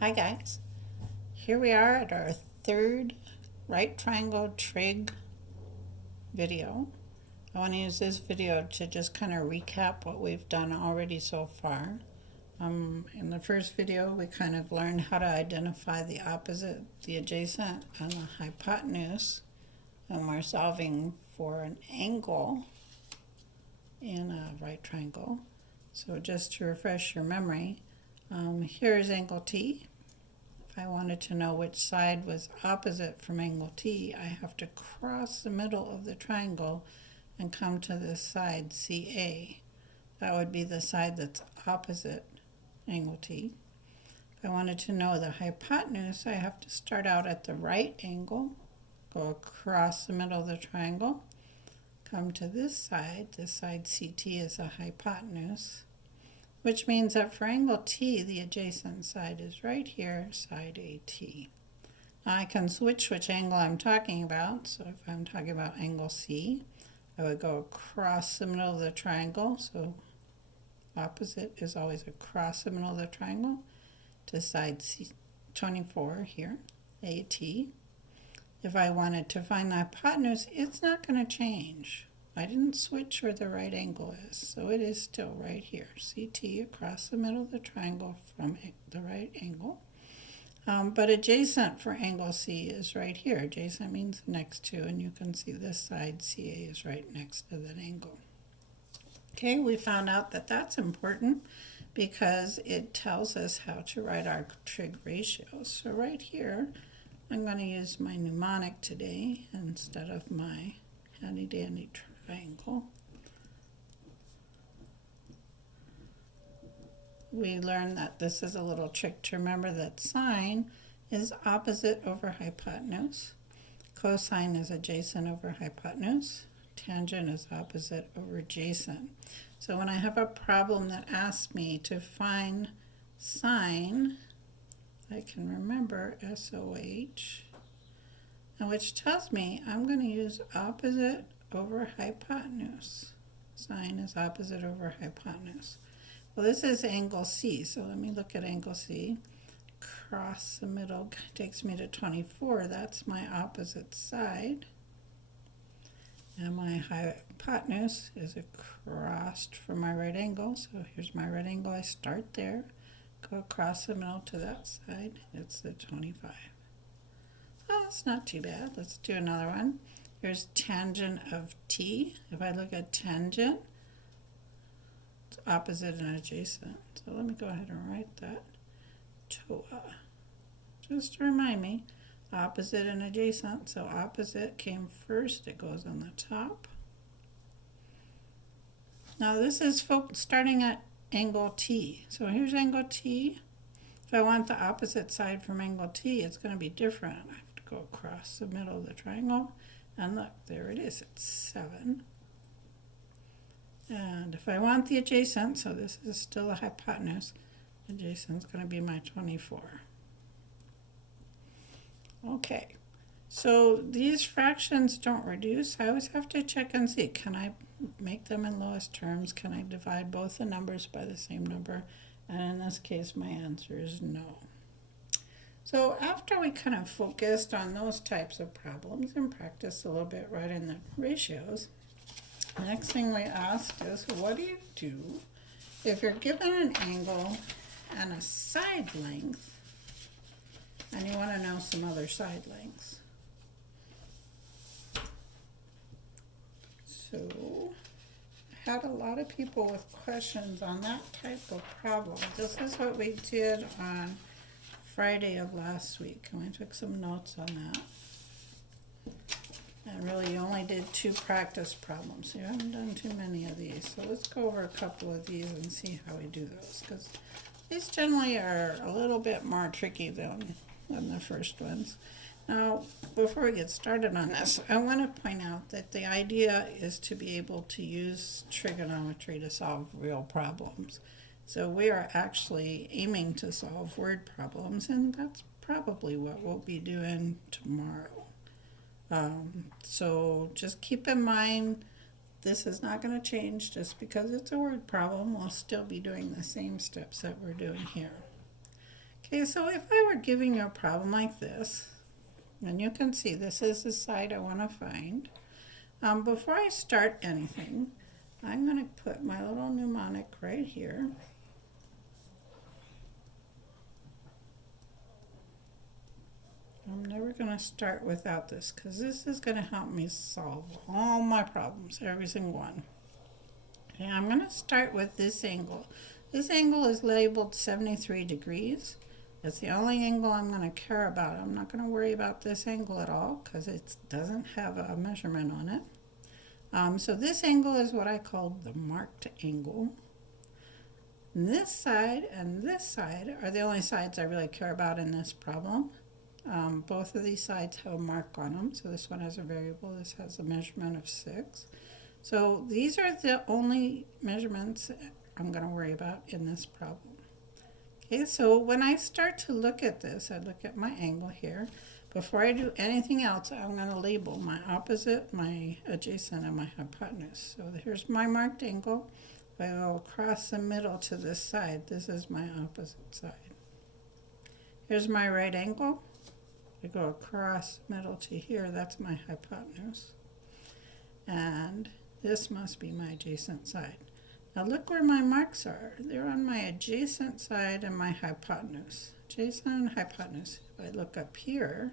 Hi guys, here we are at our third right triangle trig video. I want to use this video to just kind of recap what we've done already so far. In the first video we kind of learned how to identify the opposite, the adjacent, and the hypotenuse, and we're solving for an angle in a right triangle. So just to refresh your memory, here's angle T. If I wanted to know which side was opposite from angle T, I have to cross the middle of the triangle and come to this side CA. That would be the side that's opposite angle T. If I wanted to know the hypotenuse, I have to start out at the right angle, go across the middle of the triangle, come to this side CT is a hypotenuse, which means that for angle T, the adjacent side is right here, side AT. Now I can switch which angle I'm talking about. So if I'm talking about angle C, I would go across the middle of the triangle. So opposite is always across the middle of the triangle to side C24 here, AT. If I wanted to find the hypotenuse, it's not going to change. I didn't switch where the right angle is, so it is still right here. CT across the middle of the triangle from the right angle. But adjacent for angle C is right here. Adjacent means next to, and you can see this side CA is right next to that angle. Okay, we found out that that's important because it tells us how to write our trig ratios. So right here, I'm going to use my mnemonic today instead of my handy-dandy triangle. We learned that this is a little trick to remember that sine is opposite over hypotenuse, cosine is adjacent over hypotenuse, tangent is opposite over adjacent. So when I have a problem that asks me to find sine, I can remember SOH, and which tells me I'm going to use opposite over hypotenuse. Sine is opposite over hypotenuse. Well, this is angle C, so let me look at angle C. Cross the middle takes me to 24. That's my opposite side. And my hypotenuse is across from my right angle. So here's my right angle. I start there, go across the middle to that side. It's the 25. Oh, that's not too bad. Let's do another one. Here's tangent of T. If I look at tangent, it's opposite and adjacent. So let me go ahead and write that. TOA. Just to remind me, opposite and adjacent. So opposite came first. It goes on the top. Now this is starting at angle T. So here's angle T. If I want the opposite side from angle T, it's going to be different. I have to go across the middle of the triangle. And look, there it is. It's 7. And if I want the adjacent, so this is still a hypotenuse, adjacent is going to be my 24. Okay, so these fractions don't reduce. I always have to check and see, can I make them in lowest terms? Can I divide both the numbers by the same number? And in this case, my answer is no. So after we kind of focused on those types of problems and practiced a little bit right in the ratios, the next thing we asked is, what do you do if you're given an angle and a side length and you want to know some other side lengths? So I had a lot of people with questions on that type of problem. This is what we did on Friday of last week, and I took some notes on that. And really, you only did 2 practice problems. You haven't done too many of these. So let's go over a couple of these and see how we do those, because these generally are a little bit more tricky than the first ones. Now, before we get started on this, I want to point out that the idea is to be able to use trigonometry to solve real problems. So we are actually aiming to solve word problems, and that's probably what we'll be doing tomorrow. So just keep in mind, this is not going to change just because it's a word problem. We'll still be doing the same steps that we're doing here. Okay, so if I were giving you a problem like this, and you can see this is the side I want to find, before I start anything, I'm going to put my little mnemonic right here. I'm never going to start without this because this is going to help me solve all my problems, every single one. Okay, I'm going to start with this angle. This angle is labeled 73 degrees. It's the only angle I'm going to care about. I'm not going to worry about this angle at all because it doesn't have a measurement on it. So this angle is what I call the marked angle. And this side and this side are the only sides I really care about in this problem. Both of these sides have a mark on them. So this one has a variable. This has a measurement of 6. So these are the only measurements I'm going to worry about in this problem. Okay, so when I start to look at this, I look at my angle here. Before I do anything else, I'm going to label my opposite, my adjacent, and my hypotenuse. So here's my marked angle. If I go across the middle to this side, this is my opposite side. Here's my right angle. I go across the middle to here, that's my hypotenuse. And this must be my adjacent side. Now look where my marks are. They're on my adjacent side and my hypotenuse. Adjacent and hypotenuse. If I look up here,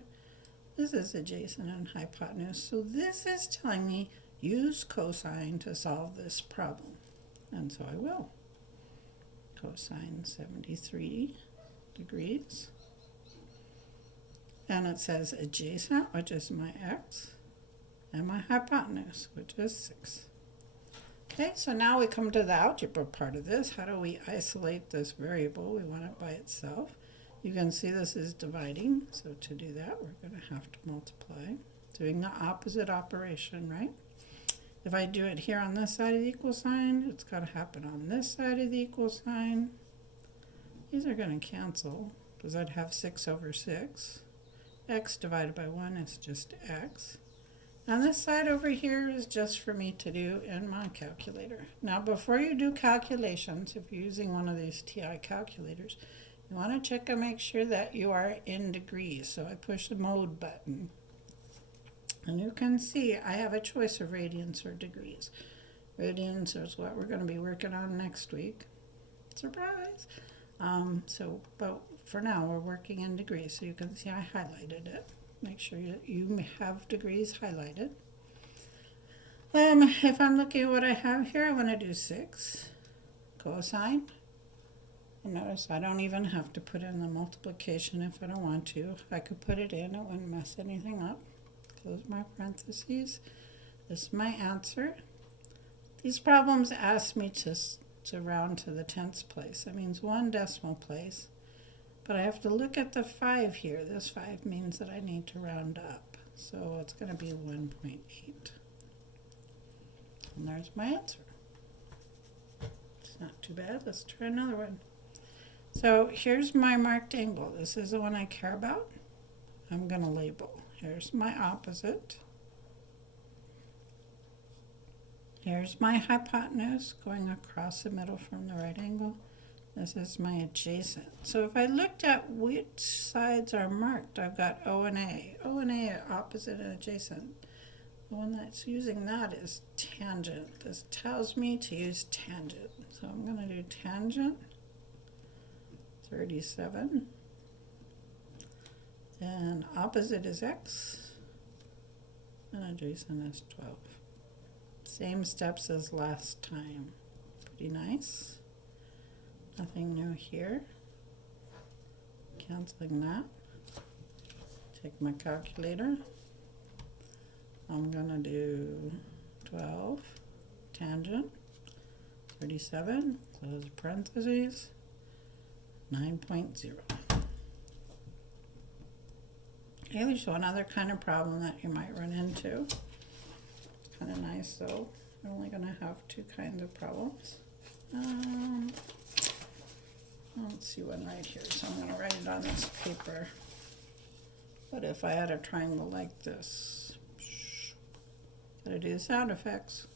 this is adjacent and hypotenuse. So this is telling me use cosine to solve this problem. And so I will. Cosine 73 degrees. And it says adjacent, which is my x, and my hypotenuse, which is 6. Okay, so now we come to the algebra part of this. How do we isolate this variable? We want it by itself. You can see this is dividing, so to do that, we're going to have to multiply. Doing the opposite operation, right? If I do it here on this side of the equal sign, it's got to happen on this side of the equal sign. These are going to cancel, because I'd have 6 over 6. X divided by 1 is just x. And this side over here is just for me to do in my calculator. Now before you do calculations, if you're using one of these TI calculators, you want to check and make sure that you are in degrees. So I push the mode button. And you can see I have a choice of radians or degrees. Radians is what we're going to be working on next week. Surprise! But for now we're working in degrees. So you can see I highlighted it. Make sure you have degrees highlighted. If I'm looking at what I have here, I want to do 6 cosine. And notice I don't even have to put in the multiplication if I don't want to. I could put it in, it wouldn't mess anything up. Close my parentheses. This is my answer. These problems ask me to round to the tenths place. That means 1 decimal place. But I have to look at the 5 here. This 5 means that I need to round up. So it's going to be 1.8. And there's my answer. It's not too bad. Let's try another one. So here's my marked angle. This is the one I care about. I'm going to label. Here's my opposite. Here's my hypotenuse going across the middle from the right angle. This is my adjacent. So if I looked at which sides are marked, I've got O and A. O and A are opposite and adjacent. The one that's using that is tangent. This tells me to use tangent. So I'm going to do tangent 37. And opposite is X. And adjacent is 12. Same steps as last time. Pretty nice. Nothing new here. Canceling that. Take my calculator. I'm going to do 12 tangent 37, close parentheses, 9.0. Okay, there's one other kind of problem that you might run into. It's kind of nice though. We're only going to have 2 kinds of problems. Let's see one right here. So I'm going to write it on this paper. But if I had a triangle like this, gotta do the sound effects.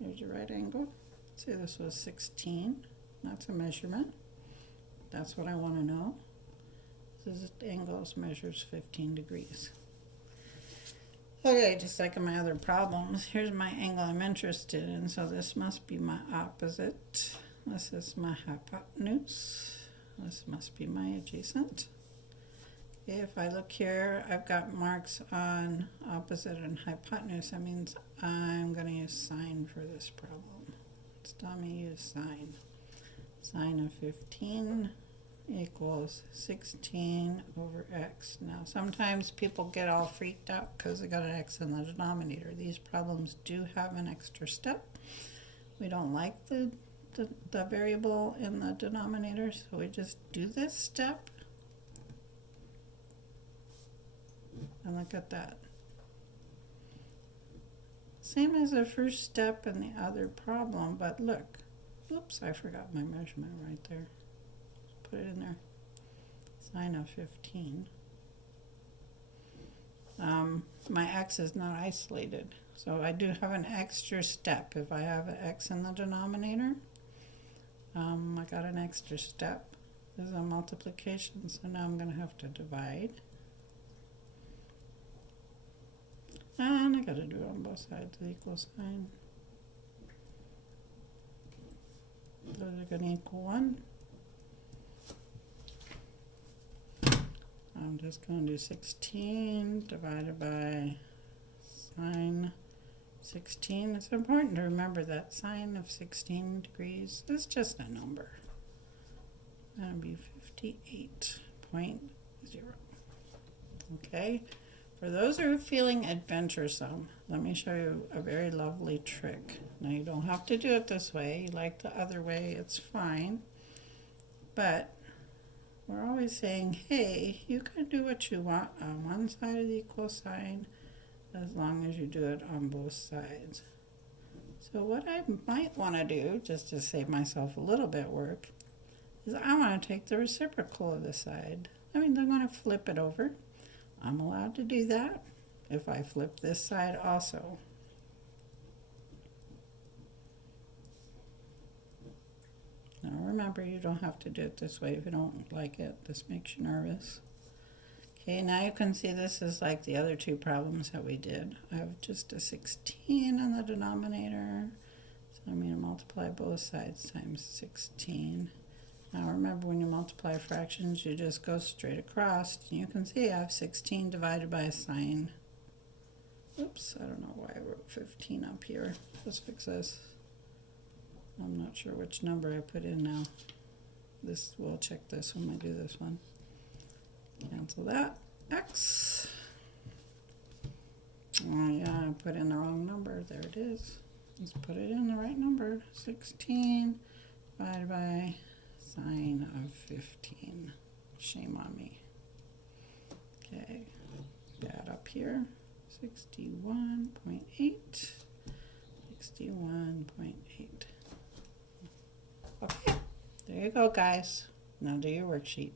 Here's your right angle. Say this was 16. That's a measurement. That's what I want to know. This angle measures 15 degrees. Okay, just like in my other problems, here's my angle I'm interested in. So this must be my opposite. This is my hypotenuse. This must be my adjacent. Okay, if I look here, I've got marks on opposite and hypotenuse. That means I'm going to use sine for this problem. It's telling me use sine. Sine of 15 equals 16 over x. Now sometimes people get all freaked out because they got an x in the denominator. These problems do have an extra step. We don't like the variable in the denominator, so we just do this step. And look at that. Same as the first step in the other problem, but look. Oops, I forgot my measurement right there. Put it in there. Sine of 15. My x is not isolated, so I do have an extra step. If I have an x in the denominator, I got an extra step. This is a multiplication, so now I'm going to have to divide. And I got to do it on both sides, the equal sign. Those are going to equal 1. I'm just going to do 16 divided by sine 16. It's important to remember that sine of 16 degrees is just a number. That'll be 58.0. Okay. For those who are feeling adventuresome, let me show you a very lovely trick. Now you don't have to do it this way. You like the other way, it's fine. But we're always saying, hey, you can do what you want on one side of the equal sign as long as you do it on both sides. So what I might want to do, just to save myself a little bit of work, is I want to take the reciprocal of the side. That means I'm going to flip it over. I'm allowed to do that if I flip this side also. Now remember, you don't have to do it this way if you don't like it. This makes you nervous. Okay, now you can see this is like the other two problems that we did. I have just a 16 on the denominator. So I'm going to multiply both sides times 16. Now remember, when you multiply fractions, you just go straight across. And you can see I have 16 divided by a sine. Oops, I don't know why I wrote 15 up here. Let's fix this. I'm not sure which number I put in now. We'll check this when we do this one. Cancel that. X. Oh yeah, I put in the wrong number. There it is. Let's put it in the right number. 16 divided by sine of 15. Shame on me. Okay, add up here. 61.8. 61.8. Okay, there you go, guys. Now do your worksheet.